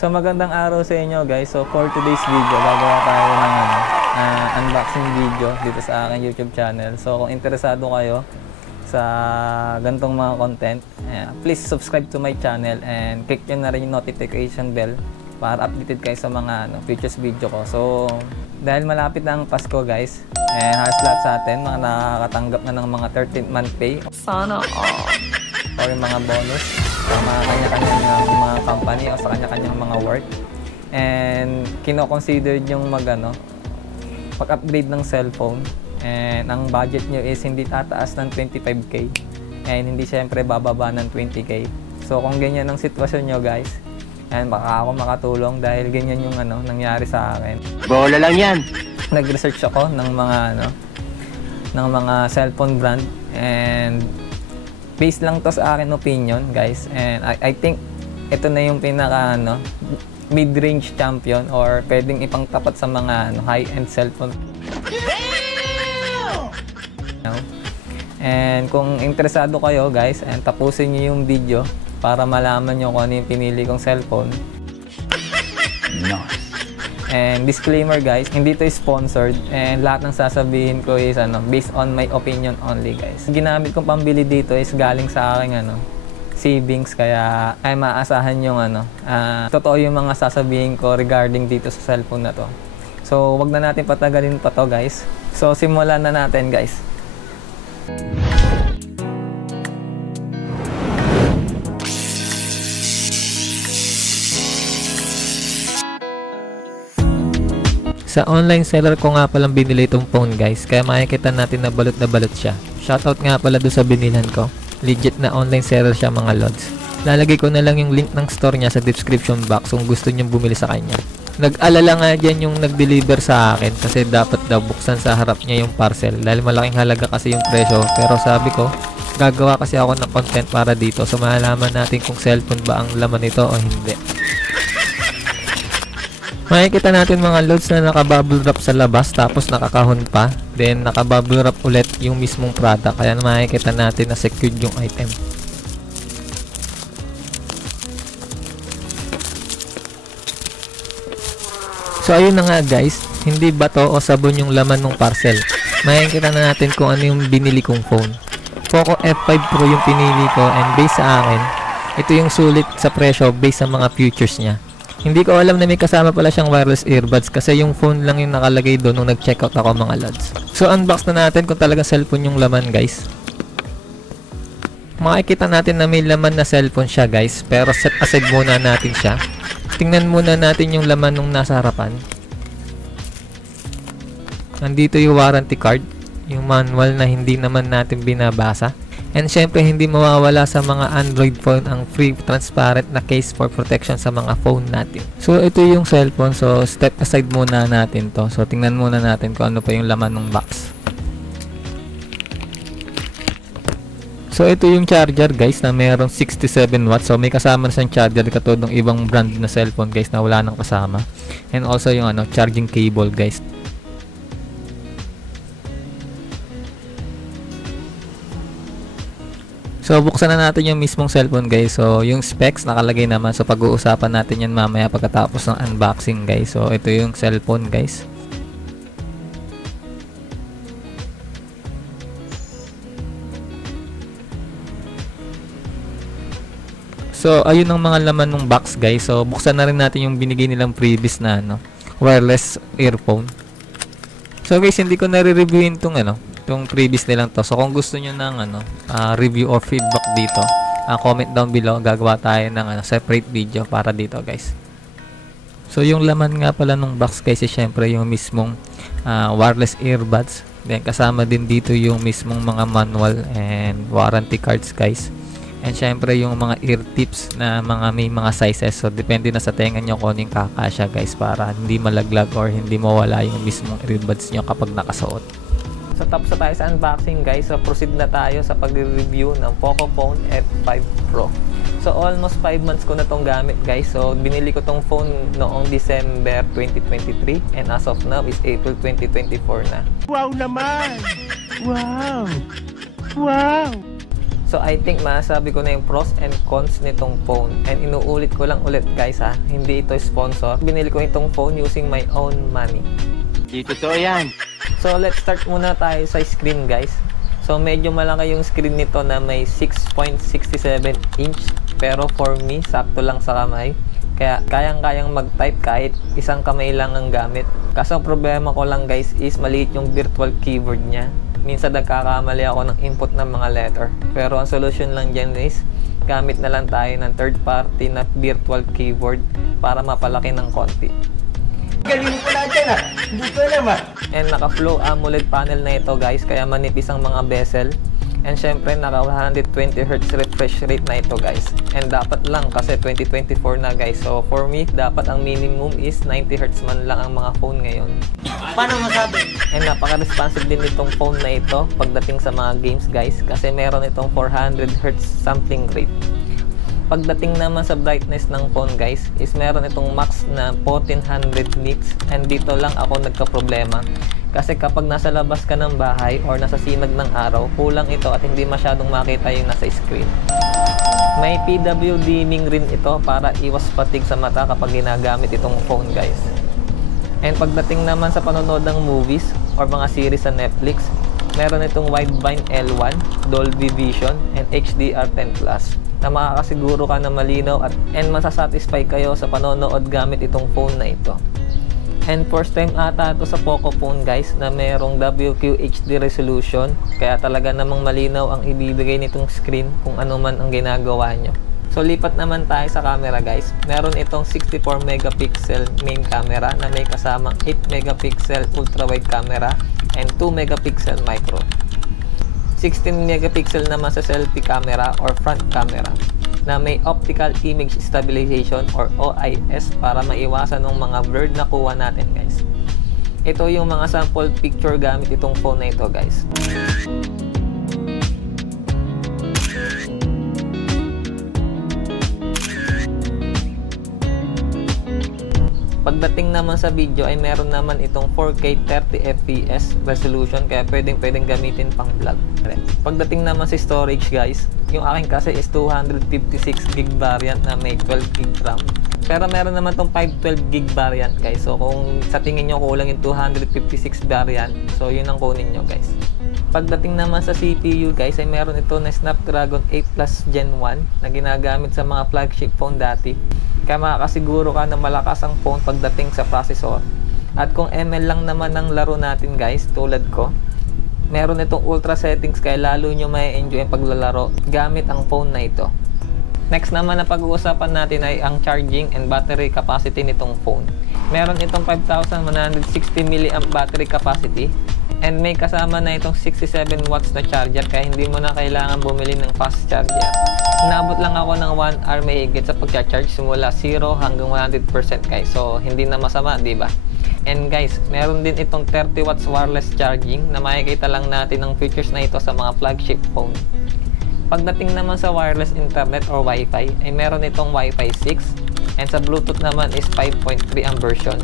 So magandang araw sa inyo guys. So for today's video, gagawa tayo ng unboxing video dito sa aking YouTube channel. So kung interesado kayo sa gantong mga content, please subscribe to my channel and click nyo na rin yung notification bell para updated kayo sa mga future video ko. So dahil malapit na ang Pasko guys, halos lahat sa atin mga nakakatanggap na ng mga 13th month pay. Sana all. O yung mga bonus sa mga kanya-kanyang mga company o sa kanya-kanyang mga work. And kino-consider yung mag-upgrade ng cellphone. And ang budget nyo is hindi tataas ng 25k and hindi syempre bababa ng 20k. So kung ganyan ang sitwasyon nyo guys, and baka ako makatulong dahil ganyan yung nangyari sa akin. Bola lang yan. Nag-research ako ng mga cellphone brand and based lang to sa akin opinion guys, and I think ito na yung pinaka mid-range champion or pwedeng ipangtapat sa mga high-end cellphone. And kung interesado kayo guys, and tapusin niyo yung video para malaman nyo kung ano yung pinili kong cellphone. Nice. And disclaimer guys, hindi to sponsored and lahat ng sasabihin ko is based on my opinion only guys. Ginamit kong pambili dito is galing sa aking savings, kaya ay maasahan yung totoo yung mga sasabihin ko regarding dito sa cellphone na to. So wag na natin patagalin pa to guys. So simulan na natin guys. Sa online seller ko nga palang binili itong phone guys, kaya makikita natin na balot siya. Shoutout nga pala doon sa binilhan ko. Legit na online seller siya mga lods. Lalagay ko na lang yung link ng store niya sa description box kung gusto nyo bumili sa kanya. Nag-alala nga dyan yung nag-deliver sa akin kasi dapat daw buksan sa harap niya yung parcel dahil malaking halaga kasi yung presyo. Pero sabi ko, gagawa kasi ako ng content para dito so malalaman natin kung cellphone ba ang laman nito o hindi. Makikita natin mga loads na naka-bubble wrap sa labas tapos nakakahon pa. Then naka-bubble wrap ulit yung mismong product. Kaya makikita natin na secured yung item. So ayun na nga guys, hindi bato o sabon yung laman ng parcel. Makikita na natin kung ano yung binili kong phone. Poco F5 Pro yung pinili ko and based sa akin, ito yung sulit sa presyo based sa mga features niya. Hindi ko alam na may kasama pala siyang wireless earbuds kasi yung phone lang yung nakalagay doon nung nag-checkout ako mga lads. So unbox na natin kung talagang cellphone yung laman guys. Makikita natin na may laman na cellphone siya guys, pero set aside muna natin siya. Tingnan muna natin yung laman nung nasa harapan. Nandito yung warranty card, yung manual na hindi naman natin binabasa. And syempre hindi mawawala sa mga Android phone ang free transparent na case for protection sa mga phone natin. So ito yung cellphone, so step aside muna natin to. So tingnan muna natin kung ano pa yung laman ng box. So ito yung charger guys na mayroong 67 watts. So may kasama na siyang charger katulad ng ibang brand na cellphone guys na wala nang kasama. And also yung charging cable guys. So buksan na natin yung mismong cellphone guys. So yung specs nakalagay naman. So pag-uusapan natin yan mamaya pagkatapos ng unboxing guys. So ito yung cellphone guys. So ayun ang mga laman ng box guys. So buksan na rin natin yung binigay nilang previous na wireless earphone. So guys, hindi ko nare-reviewin tong yung previous nilang to. So kung gusto nyo ng review or feedback dito, comment down below. Gagawa tayo ng separate video para dito guys. So yung laman nga pala ng box guys is syempre yung mismong wireless earbuds. Then kasama din dito yung mismong mga manual and warranty cards guys. And syempre yung mga ear tips na may mga sizes. So depende na sa tenga nyo kung yung kakasya guys para hindi malaglag or hindi mawala yung mismong earbuds nyo kapag nakasuot. So tapos na tayo sa unboxing guys. So proceed na tayo sa pag-review ng Poco Phone F5 Pro. So almost 5 months ko na tong gamit guys. So binili ko tong phone noong December 2023 and as of now is April 2024 na. Wow naman! Wow! Wow! So I think masasabi ko na yung pros and cons nitong phone. And inuulit ko lang ulit guys ha, hindi ito sponsor. Binili ko itong phone using my own money. Di totoo yan. So let's start muna tayo sa screen guys. So medyo malaki yung screen nito na may 6.67 inch. Pero for me, sakto lang sa kamay. Kaya kayang-kayang mag-type kahit isang kamay lang ang gamit. Kaso ang problema ko lang guys is maliit yung virtual keyboard niya. Minsan nagkakamali ako ng input ng mga letter. Pero ang solution lang dyan is gamit na lang tayo ng third party na virtual keyboard para mapalaki ng konti. Galing mo pala dyan ah. Hindi ko alam ah. And naka-flow AMOLED panel na ito guys, kaya manipis ang mga bezel. And syempre naka 120Hz refresh rate na ito guys. And dapat lang kasi 2024 na guys. So for me, dapat ang minimum is 90Hz man lang ang mga phone ngayon. Paano masabi? And napaka-responsive din itong phone na ito pagdating sa mga games guys. Kasi meron itong 400Hz sampling rate. Pagdating naman sa brightness ng phone guys, is meron itong max na 1400 nits. And dito lang ako nagka-problema. Kasi kapag nasa labas ka ng bahay or nasa sinag ng araw, kulang ito at hindi masyadong makita yung nasa screen. May PW dimming rin ito para iwas fatigue sa mata kapag ginagamit itong phone guys. And pagdating naman sa panonood ng movies or mga series sa Netflix, meron itong Widevine L1, Dolby Vision, and HDR10+ na makakasiguro ka na malinaw and masasatisfy kayo sa panonood gamit itong phone na ito. And first time ata ito sa Poco phone guys na merong WQHD resolution, kaya talaga namang malinaw ang ibibigay nitong screen kung ano man ang ginagawa nyo. So lipat naman tayo sa camera guys. Meron itong 64 megapixel main camera na may kasamang 8 megapixel ultra wide camera and 2 megapixel micro. 16 megapixel naman sa selfie camera or front camera na may optical image stabilization or OIS para maiwasan ng mga blurred na kuha natin guys. Ito yung mga sample picture gamit itong phone na ito guys. Pagdating naman sa video ay meron naman itong 4K 30fps resolution kaya pwedeng gamitin pang vlog. Pagdating naman sa storage guys, yung akin kasi is 256GB variant na may 12GB RAM. Pero meron naman tong 512GB variant guys. So kung sa tingin nyo kulang yung 256 variant, so yun ang kunin nyo guys. Pagdating naman sa CPU guys ay meron ito na Snapdragon 8 Plus Gen 1 na ginagamit sa mga flagship phone dati. Kaya makakasiguro ka na malakas ang phone pagdating sa processor. At kung ML lang naman ang laro natin guys, tulad ko, meron itong ultra settings kaya lalo nyo may enjoy ang paglalaro gamit ang phone na ito. Next naman na pag-uusapan natin ay ang charging and battery capacity nitong phone. Meron itong 5160 mAh battery capacity and may kasama na itong 67 watts na charger kaya hindi mo na kailangan bumili ng fast charger. Inabot lang ako ng 1 hour mahigit sa pagcha-charge simula 0 hanggang 100% guys. So hindi na masama, di ba? And guys, meron din itong 30 watts wireless charging na makikita lang natin ang features na ito sa mga flagship phone. Pagdating naman sa wireless internet or Wi-Fi, ay meron itong Wi-Fi 6 and sa Bluetooth naman is 5.3 ang version.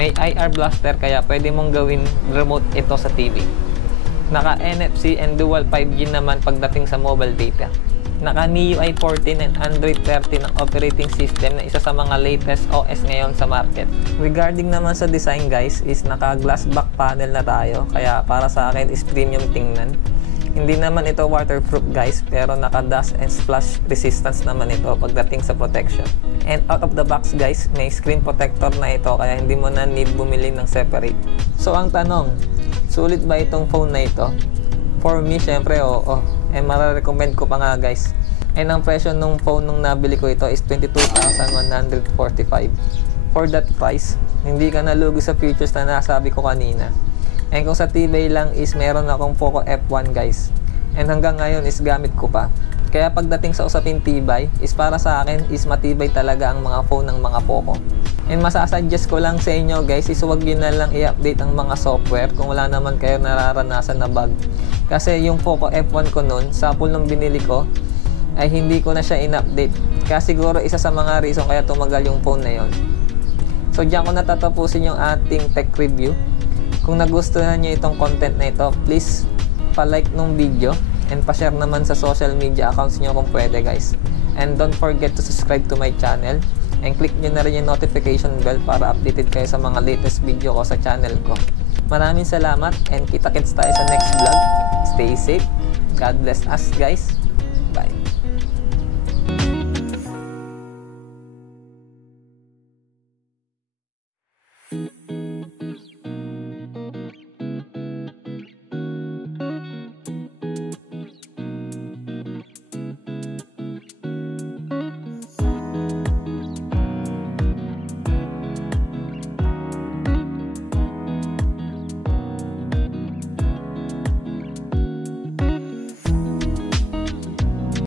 May IR blaster kaya pwede mong gawin remote ito sa TV. Naka NFC and dual 5G naman pagdating sa mobile data. Naka MIUI 14 and Android 13 ang operating system na isa sa mga latest OS ngayon sa market. Regarding naman sa design guys is naka glass back panel na tayo kaya para sa akin is premium tingnan. Hindi naman ito waterproof guys pero naka dust and splash resistance naman ito pagdating sa protection. And out of the box guys may screen protector na ito kaya hindi mo na need bumili ng separate. So ang tanong, sulit ba itong phone na ito? For me syempre oo. And mararecommend ko pa nga guys. And ang presyo nung phone nung nabili ko ito is 22,145. For that price, hindi ka nalugi sa features na nasabi ko kanina. And kung sa tibay lang is meron akong Poco F1 guys. And hanggang ngayon is gamit ko pa. Kaya pagdating sa usapin tibay, is para sa akin is matibay talaga ang mga phone ng mga Poco. And masasuggest ko lang sa inyo guys is huwag yun na lang i-update ang mga software kung wala naman kayo nararanasan na bug. Kasi yung Poco F1 ko nun, sample nung binili ko, ay hindi ko na siya in-update. Kaya siguro isa sa mga reason kaya tumagal yung phone na yon. So diyan ko natatapusin yung ating tech review. Kung nagustuhan nyo itong content na ito, please pa-like nung video and pa-share naman sa social media accounts nyo kung pwede guys. And don't forget to subscribe to my channel and click nyo na rin yung notification bell para updated kayo sa mga latest video ko sa channel ko. Maraming salamat and kita-kits tayo sa next vlog. Stay safe. God bless us guys. Bye.